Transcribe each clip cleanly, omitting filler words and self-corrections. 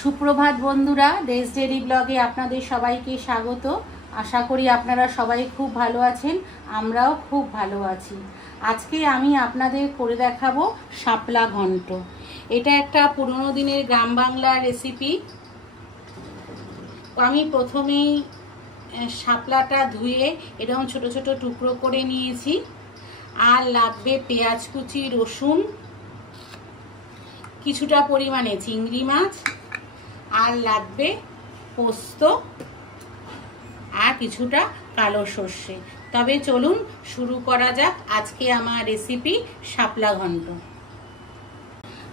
সুপ্রভাত বন্ধুরা, দেশ ডেইলি ব্লগে আপনাদের সবাইকে স্বাগত। আশা করি আপনারা সবাই খুব ভালো আছেন, আমরাও খুব ভালো আছি। আজকে আমি আপনাদের করে দেখাবো শাপলা ঘন্ট। এটা একটা পুরনো দিনের গ্রাম বাংলার রেসিপি। আমি প্রথমেই শাপলাটা ধুয়ে এরকম ছোট ছোট টুকরো করে নিয়েছি। আর লাগবে পেঁয়াজ কুচি, রসুন, কিছুটা পরিমাণে চিংড়ি মাছ, আর লাগবে পোস্ত আর কিছুটা কালো সর্ষে। তবে চলুন শুরু করা যাক আজকে আমার রেসিপি শাপলা ঘন্ট।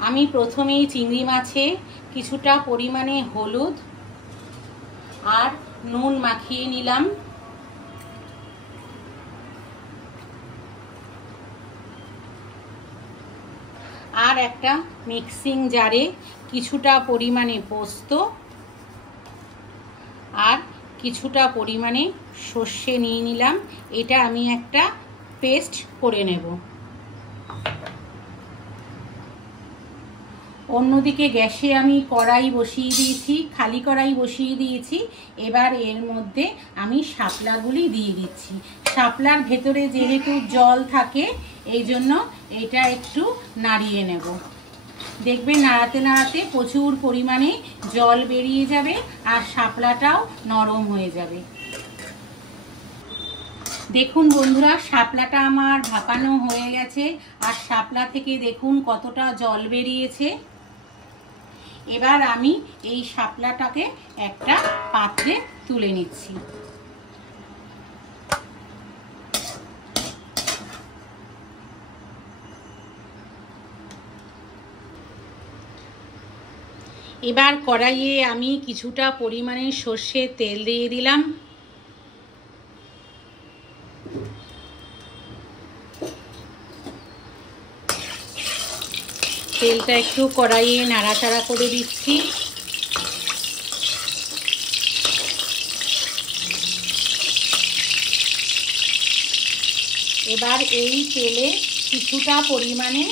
আমি প্রথমেই চিংড়ি মাছে কিছুটা পরিমাণে হলুদ আর নুন মাখিয়ে নিলাম। আর একটা মিক্সিং জারে কিছুটা পরিমাণে পোস্ত আর কিছুটা পরিমাণে সর্ষে নিয়ে নিলাম। এটা আমি একটা পেস্ট করে নেব। অন্যদিকে গ্যাসে আমি কড়াই বসিয়ে দিয়েছি, খালি কড়াই বসিয়ে দিয়েছি। এবার এর মধ্যে আমি শাপলাগুলি দিয়ে দিচ্ছি। শাপলার ভেতরে যেহেতু জল থাকে, এই জন্য এটা একটু নাড়িয়ে নেব। দেখবেন নাড়াতে নাড়াতে প্রচুর পরিমাণে জল বেরিয়ে যাবে আর শাপলাটাও নরম হয়ে যাবে। দেখুন বন্ধুরা, শাপলাটা আমার ভাপানো হয়ে গেছে আর শাপলা থেকে দেখুন কতটা জল বেরিয়েছে। এবার আমি এই শাপলাটাকে একটা পাত্রে তুলে নিচ্ছি। এবার কড়াইয়ে আমি কিছুটা পরিমাণে সর্ষের তেল দিয়ে দিলাম। তেলটা একটু কড়াইয়ে নাড়াচাড়া করে দিচ্ছি। এবার এই তেলে কিছুটা পরিমাণে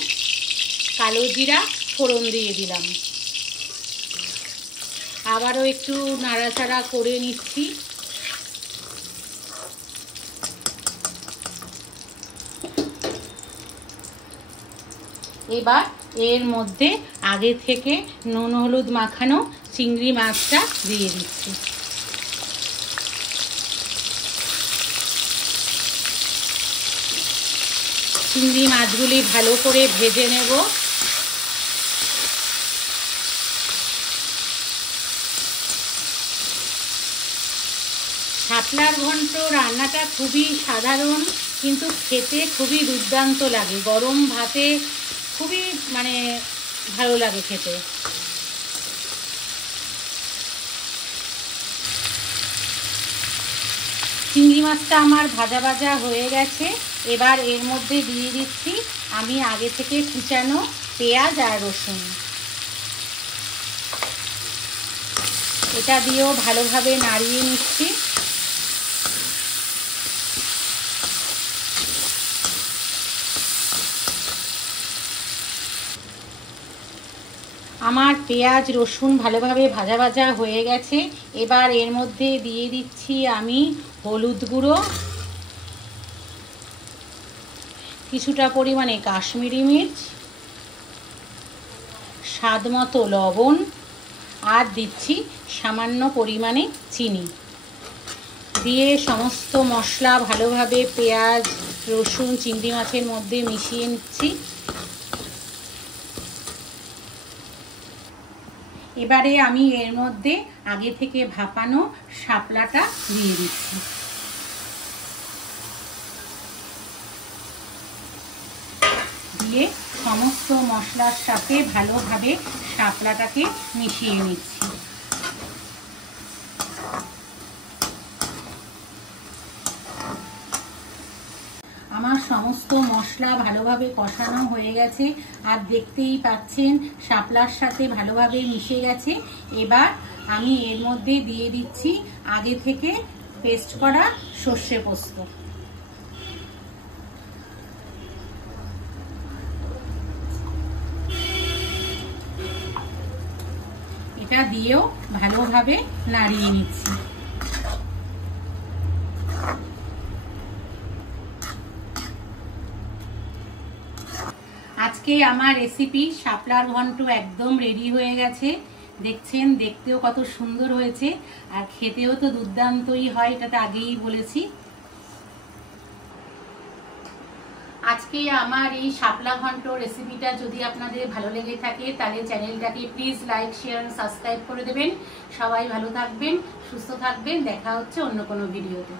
কালো জিরা ফোড়ন দিয়ে দিলাম। আবারও একটু নাড়াচাড়া করে নিচ্ছি। এবার এর মধ্যে আগে থেকে নুন হলুদ মাখানো চিংড়ি মাছটা দিয়ে দিচ্ছি। চিংড়ি মাছগুলি ভালো করে ভেজে নেব। শাপলার ঘন্ট রান্নাটা খুবই সাধারণ, কিন্তু খেতে খুবই দুর্দান্ত লাগে। গরম ভাতে খুবই ভালো লাগে খেতে। চিংড়ি মাছটা আমার ভাজা ভাজা হয়ে গেছে। এবার এর মধ্যে দিয়ে দিচ্ছি আমি আগে থেকে কুচানো পেঁয়াজ আর রসুন। এটা দিয়েও ভালোভাবে নাড়িয়ে নিচ্ছি। আমার পেঁয়াজ রসুন ভালোভাবে ভাজা ভাজা হয়ে গেছে। এবার এর মধ্যে দিয়ে দিচ্ছি আমি হলুদ গুঁড়ো, কিছুটা পরিমাণে কাশ্মীরি মির্চ, স্বাদ মতো লবণ, আর দিচ্ছি সামান্য পরিমাণে চিনি। দিয়ে সমস্ত মশলা ভালোভাবে পেঁয়াজ রসুন চিংড়ি মাছের মধ্যে মিশিয়ে নিচ্ছি। এবারে আমি এর মধ্যে আগে থেকে ভাপানো শাপলাটা দিয়ে দিচ্ছি। দিয়ে সমস্ত মশলার সাথে ভালোভাবে শাপলাটাকে মিশিয়ে নিচ্ছি। আমার সমস্ত মশলা ভালোভাবে কষানো হয়ে গেছে আর দেখতেই পাচ্ছেন শাপলার সাথে ভালোভাবে মিশে গেছে। এবার আমি এর মধ্যে দিয়ে দিচ্ছি আগে থেকে পেস্ট করা সর্ষে পোস্ত। এটা দিয়েও ভালোভাবে নাড়িয়ে নিচ্ছি। আজকে আমার রেসিপি শাপলার ঘন্ট একদম রেডি হয়ে গেছে। দেখছেন, দেখতেও কত সুন্দর হয়েছে আর খেতেও তো দুর্দান্তই হয়, এটা তো আগেই বলেছি। আজকে আমার এই শাপলা ঘন্ট রেসিপিটা যদি আপনাদের ভালো লেগে থাকে তাহলে চ্যানেলটাকে প্লিজ লাইক, শেয়ার, সাবস্ক্রাইব করে দেবেন। সবাই ভালো থাকবেন, সুস্থ থাকবেন। দেখা হচ্ছে অন্য কোনো ভিডিওতে।